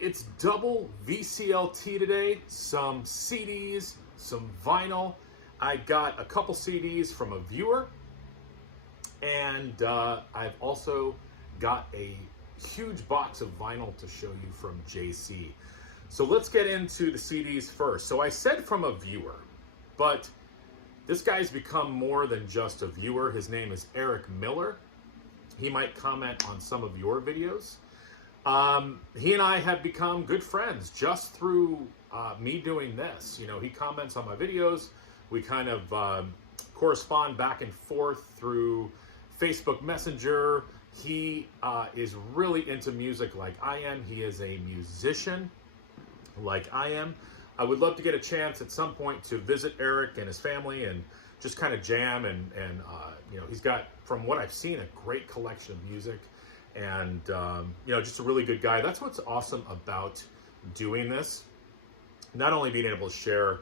it's double VCLT today. Some CDs, some vinyl. I got a couple CDs from a viewer, and I've also got a huge box of vinyl to show you from JC. So let's get into the CDs first. So I said from a viewer, but this guy's become more than just a viewer. His name is Eric Miller. He might comment on some of your videos. He and I have become good friends just through me doing this. You know, he comments on my videos. We kind of correspond back and forth through Facebook Messenger. He is really into music like I am. He is a musician like I am. I would love to get a chance at some point to visit Eric and his family and just kind of jam and you know, he's got, from what I've seen, a great collection of music and you know, just a really good guy. That's what's awesome about doing this. Not only being able to share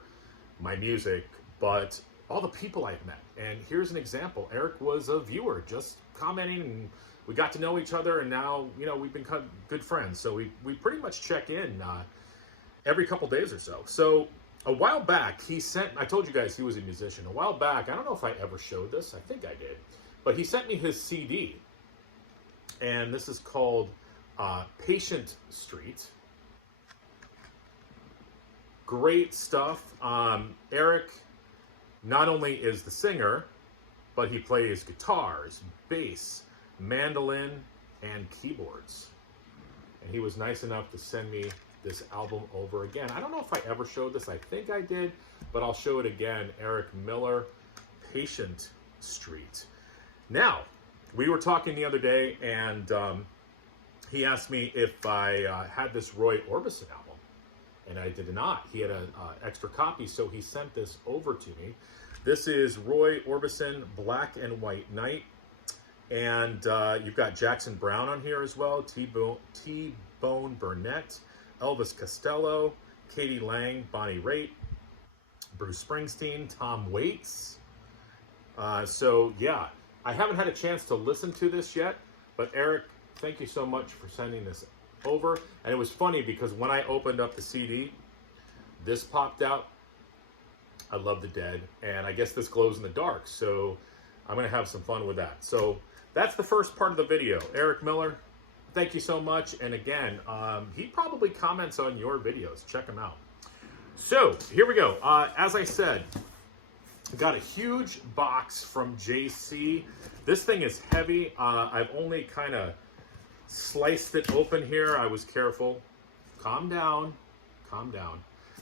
my music, but all the people I've met. And here's an example. Eric was a viewer, just commenting, and we got to know each other, and now, you know, we've become good friends. So we pretty much check in every couple days or so. So a while back, he sent, I told you guys he was a musician. A while back, I don't know if I ever showed this, I think I did, but he sent me his CD. And this is called Patient Street. Great stuff. Eric not only is the singer, but he plays guitars, bass, mandolin, and keyboards. And he was nice enough to send me this album over again. I don't know if I ever showed this. I think I did, but I'll show it again. Eric Miller, Patient Street. Now, we were talking the other day, and he asked me if I had this Roy Orbison album, and I did not. He had an extra copy, so he sent this over to me. This is Roy Orbison, Black and White Night, and you've got Jackson Browne on here as well, T-Bone Burnett, Elvis Costello, Katie Lang, Bonnie Raitt, Bruce Springsteen, Tom Waits. So yeah, I haven't had a chance to listen to this yet, but Eric, thank you so much for sending this over. And it was funny because when I opened up the CD, this popped out. I Love the Dead, and I guess this glows in the dark, so I'm gonna have some fun with that. So that's the first part of the video. Eric Miller, thank you so much. And again, he probably comments on your videos. Check him out. So here we go. As I said, got a huge box from JC. This thing is heavy. I've only kind of sliced it open here. I was careful. Calm down. Calm down.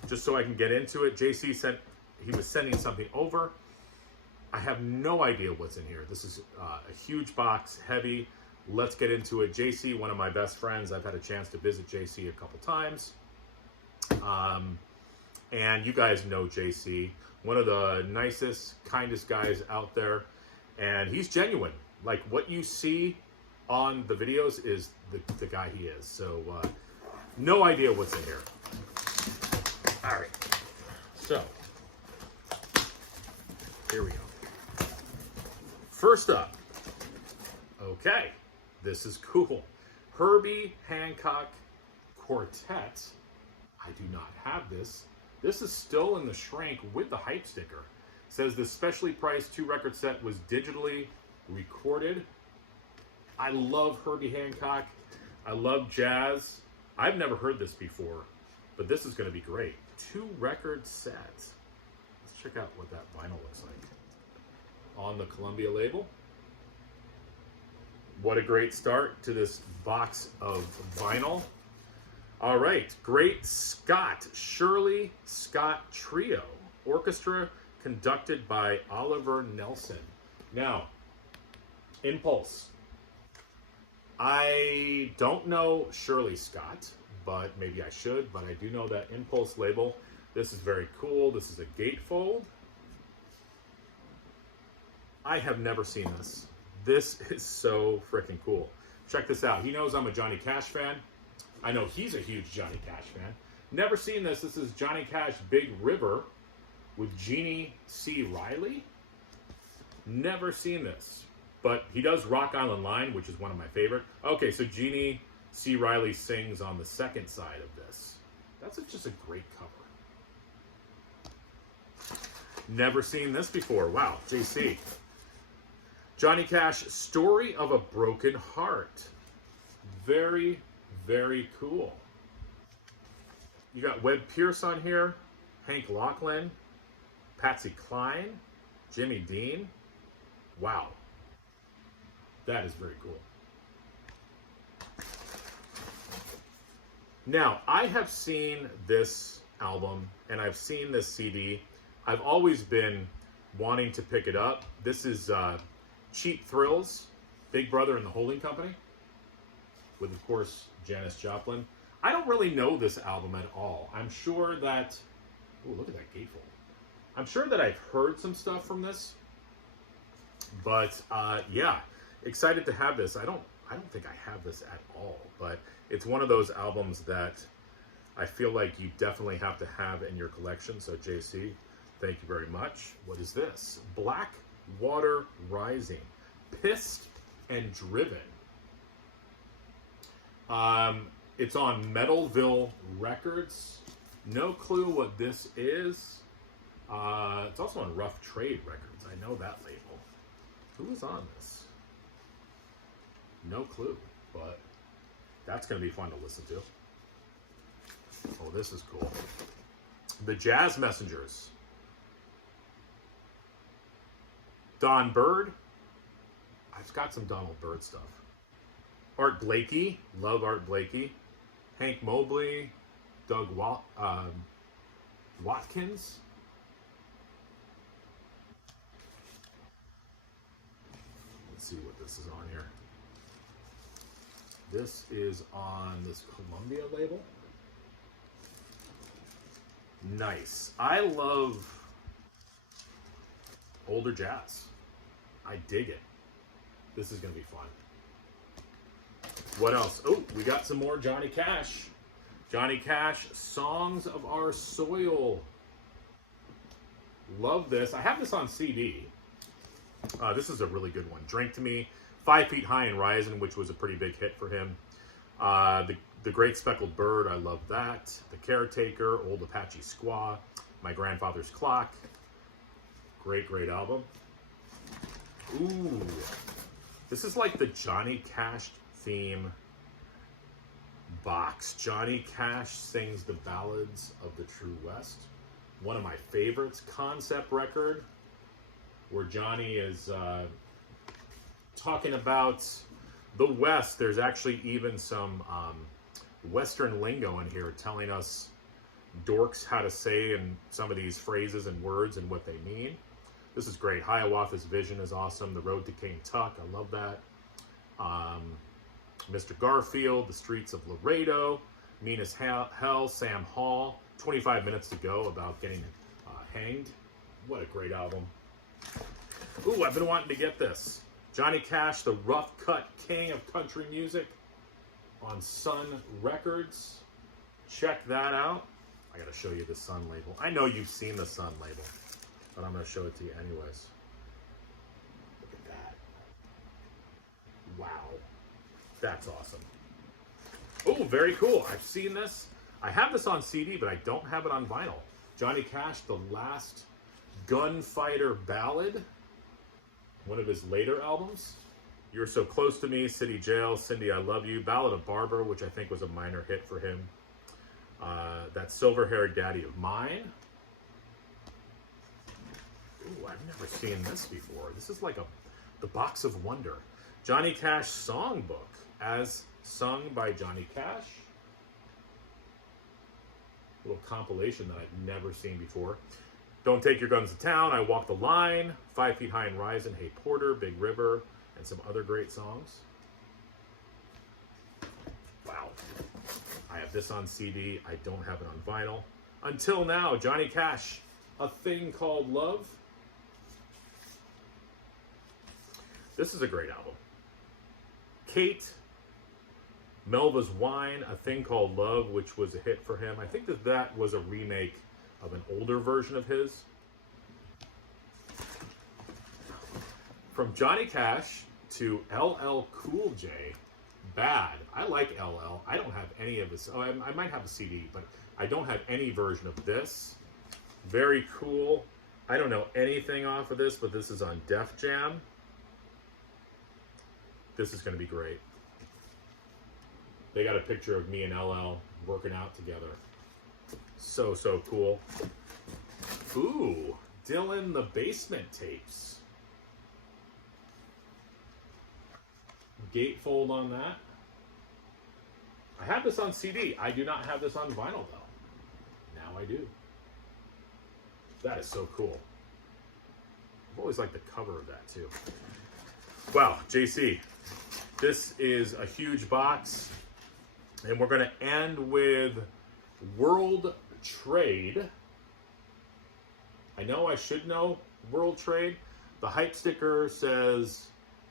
Just so I can get into it. JC said he was sending something over. I have no idea what's in here. This is a huge box, heavy. Let's get into it. JC, one of my best friends. I've had a chance to visit JC a couple times. And you guys know JC. One of the nicest, kindest guys out there. And he's genuine. Like, what you see on the videos is the guy he is. So, no idea what's in here. All right. So, here we go. First up. Okay. This is cool. Herbie Hancock Quartet. I do not have this. This is still in the shrink with the hype sticker. It says the specially priced 2-record set was digitally recorded. I love Herbie Hancock. I love jazz. I've never heard this before, but this is going to be great. 2-record set. Let's check out what that vinyl looks like. On the Columbia label. What a great start to this box of vinyl. All right, Great Scott, Shirley Scott Trio, orchestra conducted by Oliver Nelson. Now, Impulse. I don't know Shirley Scott, but maybe I should, but I do know that Impulse label. This is very cool. This is a gatefold. I have never seen this. This is so freaking cool. Check this out. He knows I'm a Johnny Cash fan. I know he's a huge Johnny Cash fan. Never seen this. This is Johnny Cash Big River with Jeannie C. Riley. Never seen this. But he does Rock Island Line, which is one of my favorite. Okay, so Jeannie C. Riley sings on the second side of this. That's just a great cover. Never seen this before. Wow, JC. Johnny Cash, Story of a Broken Heart. Very, very cool. You got Webb Pierce on here, Hank Lachlan, Patsy Cline, Jimmy Dean. Wow. That is very cool. Now, I have seen this album and I've seen this CD. I've always been wanting to pick it up. This is Cheap Thrills, Big Brother and the Holding Company, with, of course, Janis Joplin. I don't really know this album at all. I'm sure that... Oh, look at that gatefold. I'm sure that I've heard some stuff from this. But, yeah, excited to have this. I don't think I have this at all. But it's one of those albums that I feel like you definitely have to have in your collection. So, JC, thank you very much. What is this? Black Water Rising. Pissed and Driven. It's on Metalville Records. No clue what this is. It's also on Rough Trade Records. I know that label. Who is on this? No clue, but that's going to be fun to listen to. Oh, this is cool. The Jazz Messengers. Don Bird. I've got some Donald Byrd stuff. Art Blakey. Love Art Blakey. Hank Mobley. Doug Watkins. Let's see what this is on here. This is on this Columbia label. Nice. I love older jazz. I dig it. This is going to be fun. What else? Oh, we got some more Johnny Cash. Johnny Cash, Songs of Our Soil. Love this. I have this on CD. This is a really good one. Drink to Me, 5 Feet High and Rising, which was a pretty big hit for him. The Great Speckled Bird, I love that. The Caretaker, Old Apache Squaw, My Grandfather's Clock. Great, great album. Ooh. This is like the Johnny Cash theme box. Johnny Cash Sings the Ballads of the True West. One of my favorites. Concept record where Johnny is talking about the West. There's actually even some Western lingo in here telling us dorks how to say and some of these phrases and words and what they mean. This is great. Hiawatha's Vision is awesome. The Road to King Tut, I love that. Mr. Garfield, The Streets of Laredo, Mean as Hell, Sam Hall, 25 Minutes to Go, about getting hanged. What a great album. Ooh, I've been wanting to get this. Johnny Cash, the Rough Cut King of Country Music, on Sun Records. Check that out. I gotta show you the Sun label. I know you've seen the Sun label, but I'm gonna show it to you anyways. Look at that. Wow. That's awesome. Oh, very cool. I've seen this. I have this on CD, but I don't have it on vinyl. Johnny Cash, The Last Gunfighter Ballad. One of his later albums. You're So Close to Me, City Jail, Cindy, I Love You, Ballad of Barbara, which I think was a minor hit for him. That Silver-Haired Daddy of Mine. Ooh, I've never seen this before. This is like the Box of Wonder. Johnny Cash Songbook, as sung by Johnny Cash. A little compilation that I've never seen before. Don't Take Your Guns to Town, I Walk the Line, 5 Feet High and Rising, Hey Porter, Big River, and some other great songs. Wow. I have this on CD. I don't have it on vinyl. Until Now, Johnny Cash, A Thing Called Love. This is a great album. Kate, Melva's Wine, A Thing Called Love, which was a hit for him. I think that was a remake of an older version of his. From Johnny Cash to LL Cool J, bad. I like LL. I don't have any of this. Oh, I might have a CD, but I don't have any version of this. Very cool. I don't know anything off of this, but this is on Def Jam. This is going to be great. They got a picture of me and LL working out together. So, so cool. Ooh, Dylan the Basement tapes. Gatefold on that. I have this on CD. I do not have this on vinyl though. Now I do. That is so cool. I've always liked the cover of that too. Wow, JC, this is a huge box. And we're going to end with World Trade. I know I should know World Trade. The hype sticker says,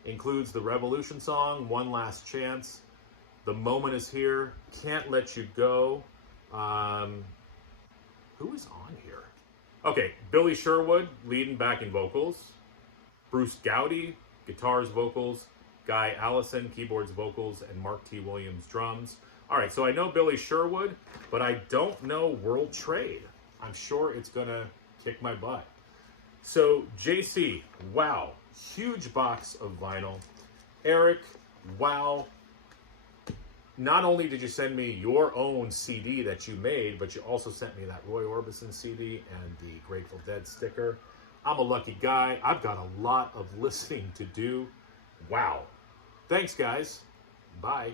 includes the Revolution song, One Last Chance. The Moment Is Here, Can't Let You Go. Who is on here? Okay, Billy Sherwood, leading backing vocals. Bruce Gowdy, guitars, vocals. Guy Allison, keyboards, vocals. And Mark T. Williams, drums. All right, so I know Billy Sherwood, but I don't know World Trade. I'm sure it's going to kick my butt. So, JC, wow. Huge box of vinyl. Eric, wow. Not only did you send me your own CD that you made, but you also sent me that Roy Orbison CD and the Grateful Dead sticker. I'm a lucky guy. I've got a lot of listening to do. Wow. Thanks, guys. Bye.